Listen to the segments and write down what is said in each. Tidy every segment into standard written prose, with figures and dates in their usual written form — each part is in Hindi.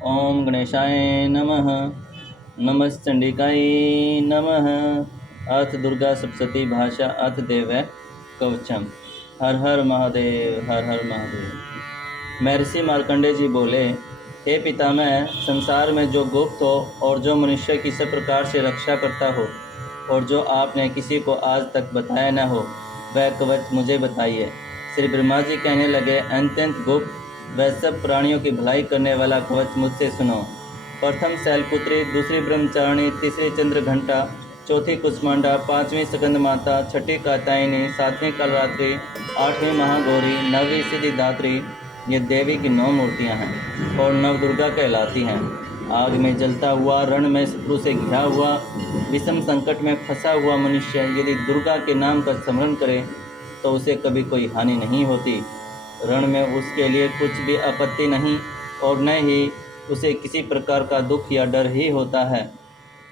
ओम गणेशाय नमः। नमश्चंडिकाय नमः। अथ दुर्गा सप्तशती भाषा अथ देव कवचम। हर हर महादेव, हर हर महादेव। महर्षि मार्कंडेय जी बोले, हे पितामह, संसार में जो गुप्त हो और जो मनुष्य की सब प्रकार से रक्षा करता हो और जो आपने किसी को आज तक बताया न हो, वह कवच मुझे बताइए। श्री ब्रह्मा जी कहने लगे, अत्यंत गुप्त वह सब प्राणियों की भलाई करने वाला कवच मुझसे सुनो। प्रथम शैलपुत्री, दूसरी ब्रह्मचारिणी, तीसरी चंद्रघंटा, चौथी कुष्मांडा, पांचवी सकंद माता, छठी कात्यायनी, सातवीं कालरात्रि, आठवीं महागौरी, नौवीं सिद्धिदात्री, ये देवी की 9 मूर्तियां हैं और नव दुर्गा कहलाती हैं। आग में जलता हुआ, रण में शत्रु से घिरा हुआ, विषम संकट में फंसा हुआ मनुष्य यदि दुर्गा के नाम का स्मरण करे तो उसे कभी कोई हानि नहीं होती। रण में उसके लिए कुछ भी आपत्ति नहीं और न ही उसे किसी प्रकार का दुख या डर ही होता है।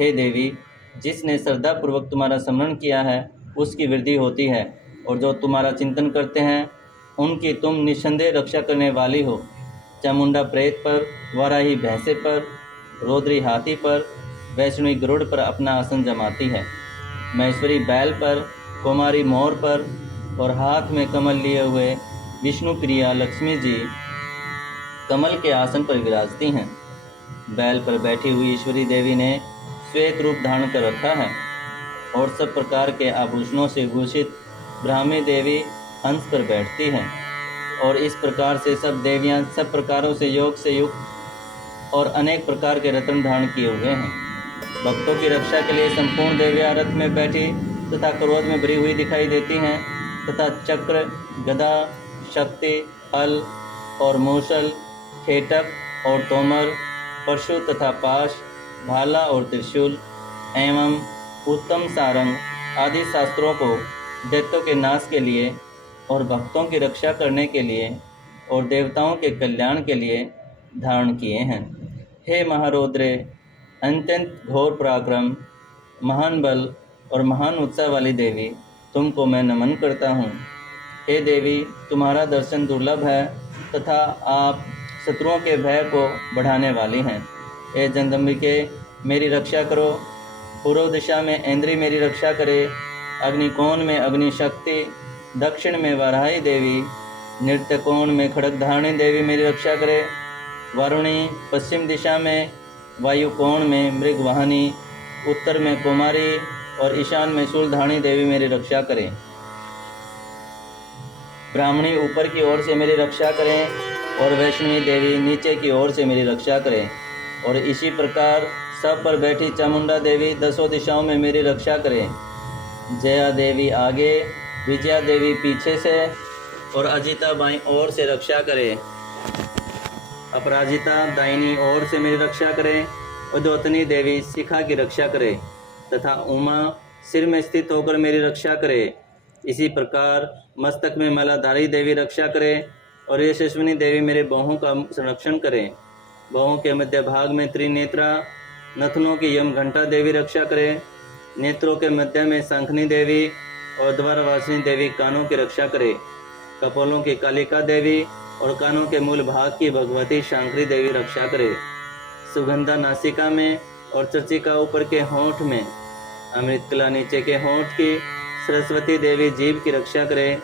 हे देवी, जिसने श्रद्धापूर्वक तुम्हारा स्मरण किया है उसकी वृद्धि होती है और जो तुम्हारा चिंतन करते हैं उनकी तुम निस्संदेह रक्षा करने वाली हो। चामुंडा प्रेत पर, वाराही भैंसे पर, रौद्री हाथी पर, वैष्णवी गरुड़ पर अपना आसन जमाती है। महेश्वरी बैल पर, कुमारी मोर पर और हाथ में कमल लिए हुए विष्णु प्रिया लक्ष्मी जी कमल के आसन पर विराजती हैं। बैल पर बैठी हुई ईश्वरी देवी ने श्वेत रूप धारण कर रखा है और सब प्रकार के आभूषणों से भूषित ब्राह्मी देवी हंस पर बैठती हैं और इस प्रकार से सब देवियां सब प्रकारों से योग से युक्त और अनेक प्रकार के रत्न धारण किए हुए हैं। भक्तों की रक्षा के लिए संपूर्ण देवियां रथ में बैठी तथा क्रोध में भरी हुई दिखाई देती हैं तथा चक्र, गदा, शक्ति, हल और मूसल, खेटक और तोमर, परशु तथा पाश, भाला और त्रिशूल एवं उत्तम सारंग आदि शास्त्रों को दैत्यों के नाश के लिए और भक्तों की रक्षा करने के लिए और देवताओं के कल्याण के लिए धारण किए हैं। हे महारौद्रे, अत्यंत घोर पराक्रम, महान बल और महान उत्साह वाली देवी, तुमको मैं नमन करता हूँ। हे देवी, तुम्हारा दर्शन दुर्लभ है तथा आप शत्रुओं के भय को बढ़ाने वाली हैं। हे जगदम्बिके, मेरी रक्षा करो। पूर्व दिशा में इंद्री मेरी रक्षा करे, अग्निकोण में अग्नि शक्ति, दक्षिण में वाराही देवी, नृत्यकोण में खड़गधारिणी देवी मेरी रक्षा करे, वारुणी, पश्चिम दिशा में वायुकोण में मृगवाहिनी, उत्तर में कुमारी और ईशान में शूलधारिणी देवी मेरी रक्षा करें। ब्राह्मणी ऊपर की ओर से मेरी रक्षा करें और वैष्णवी देवी नीचे की ओर से मेरी रक्षा करें और इसी प्रकार सब पर बैठी चामुंडा देवी 10 दिशाओं में मेरी रक्षा करें। जया देवी आगे, विजया देवी पीछे से और अजिता बाईं ओर से रक्षा करें। अपराजिता दाहिनी ओर से मेरी रक्षा करें और द्योतनी देवी शिखा की रक्षा करे तथा उमा सिर में स्थित होकर मेरी रक्षा करे। इसी प्रकार मस्तक में मालाधारी देवी रक्षा करे और यशस्विनी देवी मेरे बाहों का संरक्षण करे। बाहों के मध्य भाग में त्रिनेत्रा, नथनों की यम घंटा देवी रक्षा करे। नेत्रों के मध्य में शंखनी देवी और द्वारवासिनी देवी कानों की रक्षा करे। कपोलों की कालिका देवी और कानों के मूल भाग की भगवती शांकरी देवी रक्षा करे। सुगंधा नासिका में और चर्चिका ऊपर के होंठ में, अमृतकला नीचे के होंठ की, सरस्वती देवी जीभ की रक्षा करे।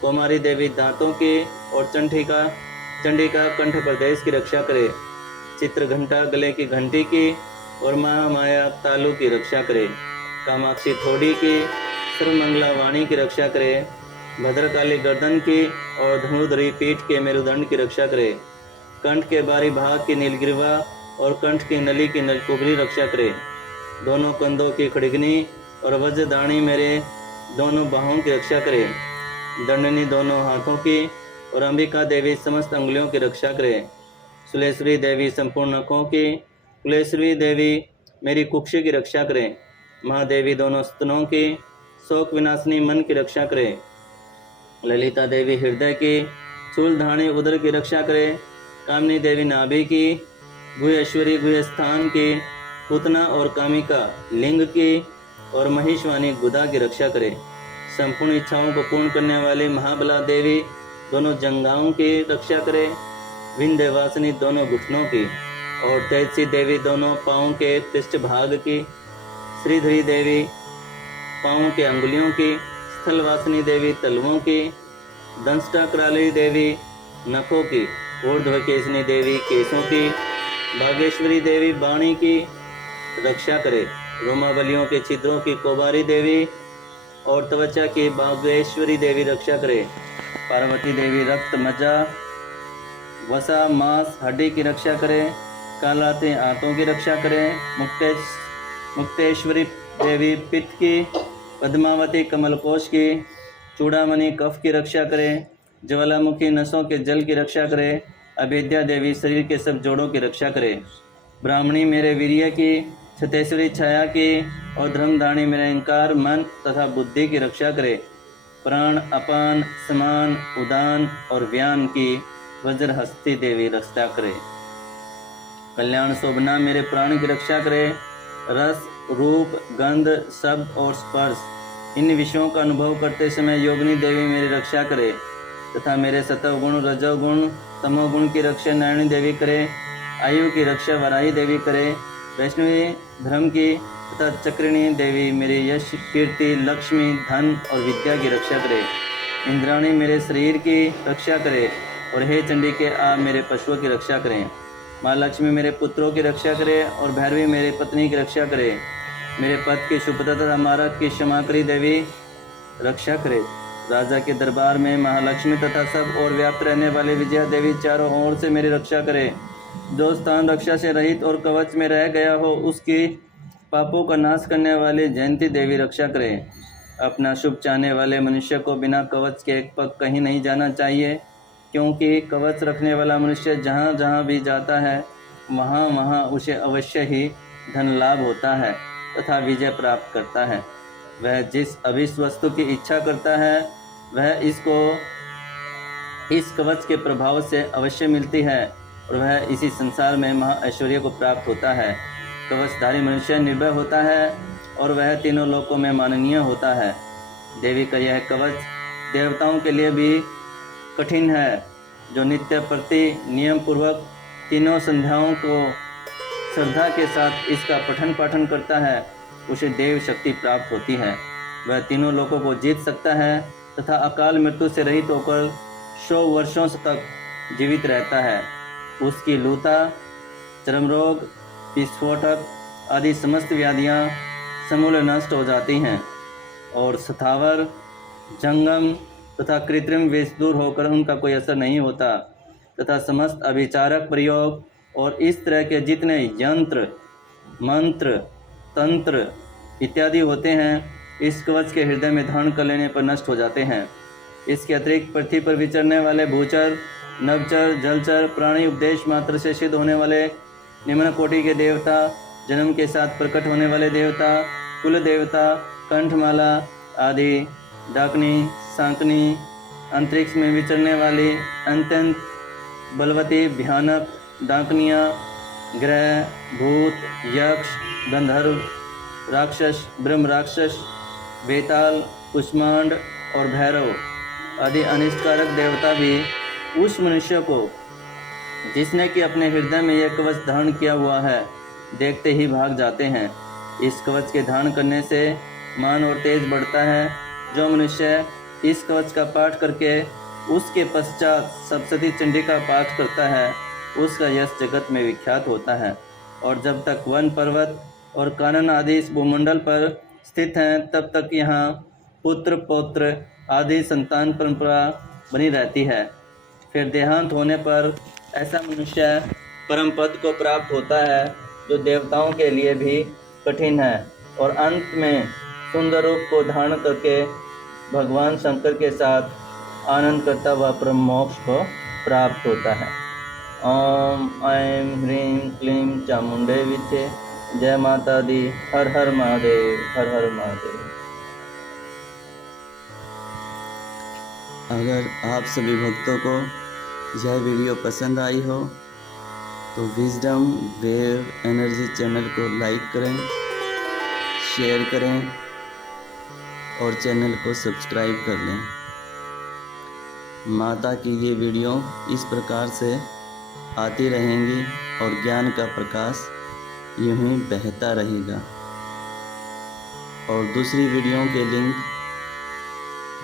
कुमारी देवी दांतों की और चंडिका कंठ प्रदेश की रक्षा करे। चित्रघंटा गले की घंटी की और महामाया तालु की रक्षा करे। कामाक्षी थोड़ी की, सर्वमंगला वाणी की रक्षा करे। भद्रकाली गर्दन की और धनुधरी पीठ के मेरुदंड की रक्षा करे। कंठ के बारी भाग की नीलगिरिवा और कंठ की नली की नलकुबरी रक्षा करे। दोनों कंधों की खड़गनी और वज्रदानी मेरे दोनों बाहों की रक्षा करे। दंडनी दोनों हाथों की और अंबिका देवी समस्त अंगुलियों की रक्षा करे। सुलेश्वरी देवी संपूर्ण नखों की, कुलेश्वरी देवी मेरी कुक्षी की रक्षा करे। महादेवी दोनों स्तनों की, शोक विनाशिनी मन की रक्षा करे। ललिता देवी हृदय की, शूलधारणी उदर की रक्षा करे। कामनी देवी नाभि की, गुहेश्वरी गुहस्थान की, पूतना और कामिका लिंग की और महिषवाणी गुदा की रक्षा करे। संपूर्ण इच्छाओं को पूर्ण करने वाली महाबला देवी दोनों जंघाओं की रक्षा करे। विंध्यवासिनी दोनों घुटनों की, और तेजसी देवी दोनों पाँव के पृष्ठभाग की, श्रीधरी देवी पाँव के अंगुलियों की, स्थलवासिनी देवी तलवों की, दंष्टाक्राली देवी नखों की, ऊर्ध्वकेशनी देवी केशों की, भागेश्वरी देवी वाणी की रक्षा करे, रोमावलियों के छिद्रों की कोबारी देवी और त्वचा की बागेश्वरी देवी रक्षा करे, पार्वती देवी रक्त मज्जा वसा मांस हड्डी की रक्षा करे, कालाते आंतों की रक्षा करे, मुक्तेश्वरी देवी पित्त की, पद्मावती कमलकोश की, चूड़ामणि कफ की रक्षा करे, ज्वालामुखी नसों के जल की रक्षा करे, अविद्या देवी शरीर के सब जोड़ों की रक्षा करे, ब्राह्मणी मेरे वीर्य की, छतेश्वरी छाया की और धर्मदानी मेरे अहंकार मन तथा बुद्धि की रक्षा करे, प्राण अपान समान उदान और व्यान की वज्रहस्ती देवी रक्षा करे, कल्याण शोभना मेरे प्राण की रक्षा करे, रस रूप गंध शब्द और स्पर्श इन विषयों का अनुभव करते समय योगिनी देवी मेरी रक्षा करे तथा मेरे सतोगुण रजोगुण तमोगुण की रक्षा नारायणी देवी करे, आयु की रक्षा वराही देवी करे, वैष्णवी धर्म की तथा चक्रिणी देवी मेरे यश कीर्ति लक्ष्मी धन और विद्या की रक्षा करे, इंद्राणी मेरे शरीर की रक्षा करे और हे चंडी के आप मेरे पशुओं की रक्षा करें, माँ लक्ष्मी मेरे पुत्रों की रक्षा करे और भैरवी मेरे पत्नी की रक्षा करे, मेरे पद की शुभता तथा मारक की क्षमाकरी देवी रक्षा करे, राजा के दरबार में महालक्ष्मी तथा सब और व्याप्त रहने वाली विजया देवी चारों ओर से मेरी रक्षा करे, जो स्थान रक्षा से रहित और कवच में रह गया हो उसकी पापों का नाश करने वाली जयंती देवी रक्षा करे, अपना शुभ चाहने वाले मनुष्य को बिना कवच के एक पग कहीं नहीं जाना चाहिए, क्योंकि कवच रखने वाला मनुष्य जहाँ जहाँ भी जाता है वहाँ वहाँ उसे अवश्य ही धन लाभ होता है तथा विजय प्राप्त करता है। वह जिस अभिष्ट वस्तु की इच्छा करता है वह इसको इस कवच के प्रभाव से अवश्य मिलती है और वह इसी संसार में महा ऐश्वर्य को प्राप्त होता है। कवचधारी मनुष्य निर्भय होता है और वह तीनों लोकों में माननीय होता है। देवी का यह कवच देवताओं के लिए भी कठिन है। जो नित्य प्रति नियम पूर्वक तीनों संध्याओं को श्रद्धा के साथ इसका पठन पाठन करता है उसे देव शक्ति प्राप्त होती है। वह तीनों लोकों को जीत सकता है तथा अकाल मृत्यु से रहित होकर 100 वर्षों तक जीवित रहता है। उसकी लूता चर्म रोग विस्फोटक आदि समस्त व्याधियाँ समूल नष्ट हो जाती हैं और स्थावर जंगम तथा कृत्रिम विष दूर होकर उनका कोई असर नहीं होता तथा समस्त अभिचारक प्रयोग और इस तरह के जितने यंत्र मंत्र तंत्र इत्यादि होते हैं इस कवच के हृदय में धारण कर लेने पर नष्ट हो जाते हैं। इसके अतिरिक्त पृथ्वी पर विचरने वाले भूचर नवचर जलचर प्राणी उपदेश मात्र से सिद्ध होने वाले निम्न कोटि के देवता जन्म के साथ प्रकट होने वाले देवता कुल देवता कंठमाला आदि डाकनी सांकनी अंतरिक्ष में विचरने वाली अत्यंत बलवती भयानक डाकनियाँ ग्रह भूत यक्ष गंधर्व राक्षस ब्रह्म राक्षस बेताल कुष्मांड और भैरव आदि अनिष्टकारक देवता भी उस मनुष्य को जिसने कि अपने हृदय में यह कवच धारण किया हुआ है देखते ही भाग जाते हैं। इस कवच के धारण करने से मान और तेज बढ़ता है। जो मनुष्य इस कवच का पाठ करके उसके पश्चात सप्तशती चंडी का पाठ करता है उसका यश जगत में विख्यात होता है और जब तक वन पर्वत और कानन आदि इस भूमंडल पर स्थित हैं तब तक यहाँ पुत्र पौत्र आदि संतान परंपरा बनी रहती है। फिर देहांत होने पर ऐसा मनुष्य परम पद को प्राप्त होता है जो देवताओं के लिए भी कठिन है और अंत में सुंदर रूप को धारण करके भगवान शंकर के साथ आनंद करता हुआ परम मोक्ष को प्राप्त होता है। ओम ऐं ह्रीं क्लीं चामुंडे विचे जय माता दी। हर हर महादेव हर हर महादेव। अगर आप सभी भक्तों को यह वीडियो पसंद आई हो तो विजडम वेव एनर्जी चैनल को लाइक करें, शेयर करें और चैनल को सब्सक्राइब कर लें। माता की ये वीडियो इस प्रकार से आती रहेंगी और ज्ञान का प्रकाश यूं ही बहता रहेगा। और दूसरी वीडियो के लिंक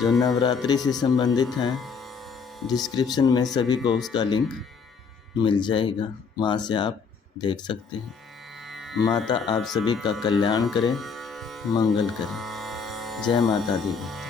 जो नवरात्रि से संबंधित हैं, डिस्क्रिप्शन में सभी को उसका लिंक मिल जाएगा, वहाँ से आप देख सकते हैं। माता आप सभी का कल्याण करे, मंगल करे। जय माता दी।